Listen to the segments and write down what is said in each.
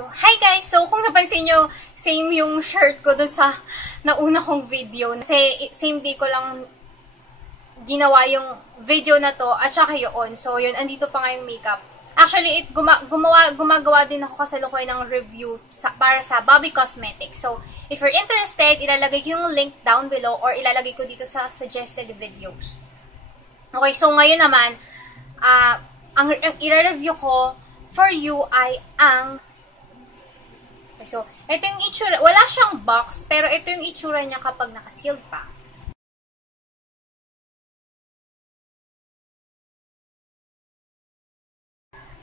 Hi guys! So, kung napansin nyo, same yung shirt ko dun sa nauna kong video. Kasi same day ko lang ginawa yung video na to at saka yun. So, yun, andito pa nga yung makeup. Actually, gumagawa din ako kasalukuyan ng review para sa Bobby Cosmetics. So, if you're interested, ilalagay ko yung link down below or ilalagay ko dito sa suggested videos. Okay, so ngayon naman, ang i-review ko for you ay ang so, ito yung itsura. Wala siyang box, pero ito yung itsura niya kapag naka-sealed pa.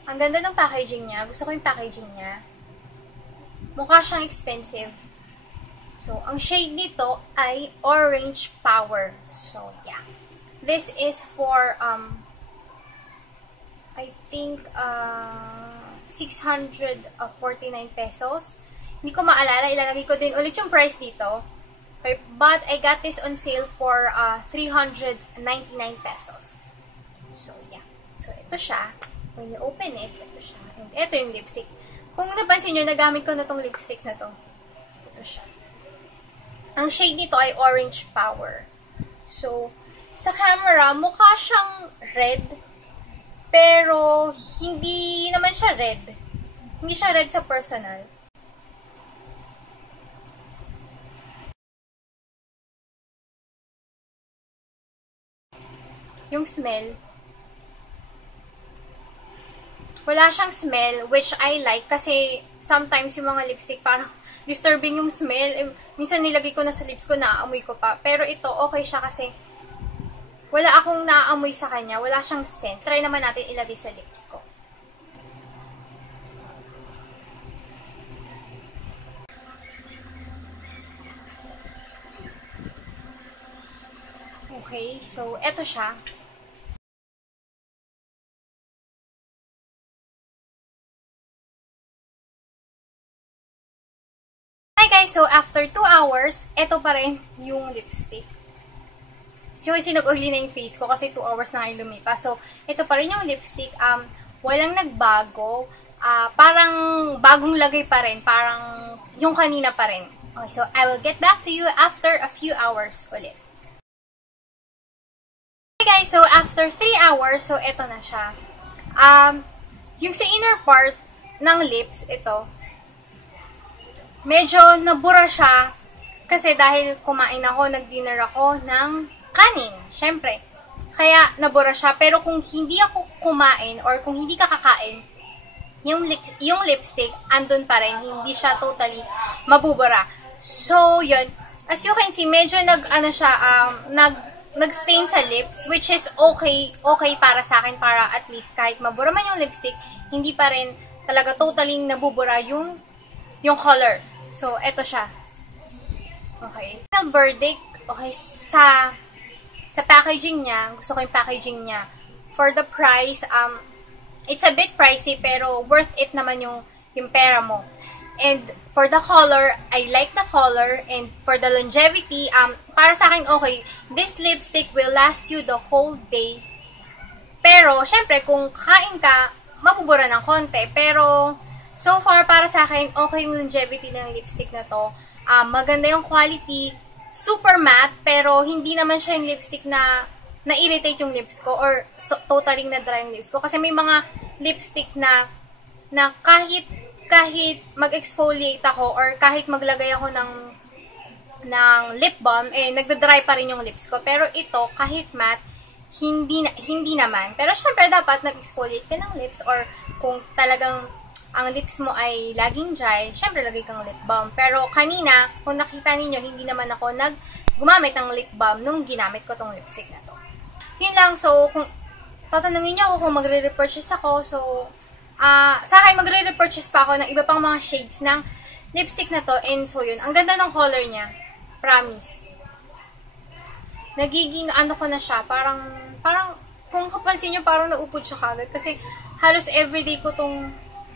Ang ganda ng packaging niya. Gusto ko yung packaging niya. Mukha siyang expensive. So, ang shade nito ay Orange Power. So, yeah. This is for, I think, 649 pesos. Hindi ko maalala, ilalagay ko din ulit yung price dito. Okay, but I got this on sale for 399 pesos. So, yeah. So, ito siya. When you open it, ito siya. And ito yung lipstick. Kung napansin nyo, nagamit ko na tong lipstick na to. Ito siya. Ang shade nito ay Orange Power. So, sa camera, mukha siyang red. Pero, hindi naman siya red. Hindi siya red sa personal. Yung smell, wala siyang smell, which I like kasi sometimes yung mga lipstick parang disturbing yung smell. Minsan nilagay ko na sa lips ko, naaamoy ko pa. Pero ito, okay siya kasi wala akong naaamoy sa kanya. Wala siyang scent. Try naman natin ilagay sa lips ko. Okay, so eto siya. Hi guys! So, after 2 hours, eto pa rin yung lipstick. So, sinag-oily na yung face ko kasi 2 hours na kayo lumipas. So, ito pa rin yung lipstick. Walang nagbago. Parang bagong lagay pa rin. Parang yung kanina pa rin. Okay, so I will get back to you after a few hours ulit. Okay guys, so after 3 hours, so ito na siya. Yung sa inner part ng lips, ito, medyo nabura siya kasi dahil kumain ako, nag-dinner ako ng kanin, syempre. Kaya nabura siya. Pero kung hindi ako kumain or kung hindi ka kakain, yung lipstick andun pa rin. Hindi siya totally mabubura. So, yun. As you can see, medyo nag-stain sa lips, which is okay para sa akin, para at least kahit mabura man yung lipstick, hindi pa rin talaga totally nabubura yung color. So, eto siya. Okay. Final verdict, okay, sa packaging niya, gusto ko yung packaging niya. For the price, it's a bit pricey, pero worth it naman yung pera mo. And for the color, I like the color. And for the longevity, para sa akin, okay, this lipstick will last you the whole day. Pero, syempre, kung kain ka, mabubura ng konti. Pero, so far, para sa akin, okay yung longevity ng lipstick na to. Maganda yung quality. Super matte, pero hindi naman siya yung lipstick na na-irritate yung lips ko or totally na-dry yung lips ko. Kasi may mga lipstick na kahit mag-exfoliate ako or kahit maglagay ako ng lip balm, nagda-dry pa rin yung lips ko. Pero ito, kahit matte, hindi naman. Pero syempre, dapat nag-exfoliate ka ng lips or kung talagang ang lips mo ay laging dry, syempre lagay kang lip balm. Pero kanina, kung nakita ninyo, hindi naman ako gumamit ng lip balm nung ginamit ko tong lipstick na to. Yun lang. So, kung tatanungin niyo ako kung magre-repurchase ako, so, sa akin magre-repurchase pa ako ng iba pang mga shades ng lipstick na to. And so, yun. Ang ganda ng color niya. Promise. Nagiging, ko na siya, parang, kung kapansin niyo, parang naupod siya kagad. Kasi, halos everyday ko tong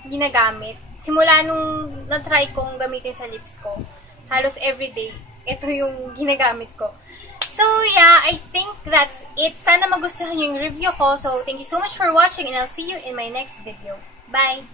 ginagamit. Simula nung na-try kong gamitin sa lips ko, halos everyday, ito yung ginagamit ko. So, yeah, I think that's it. Sana magustuhan nyo yung review ko. So, thank you so much for watching and I'll see you in my next video. Bye!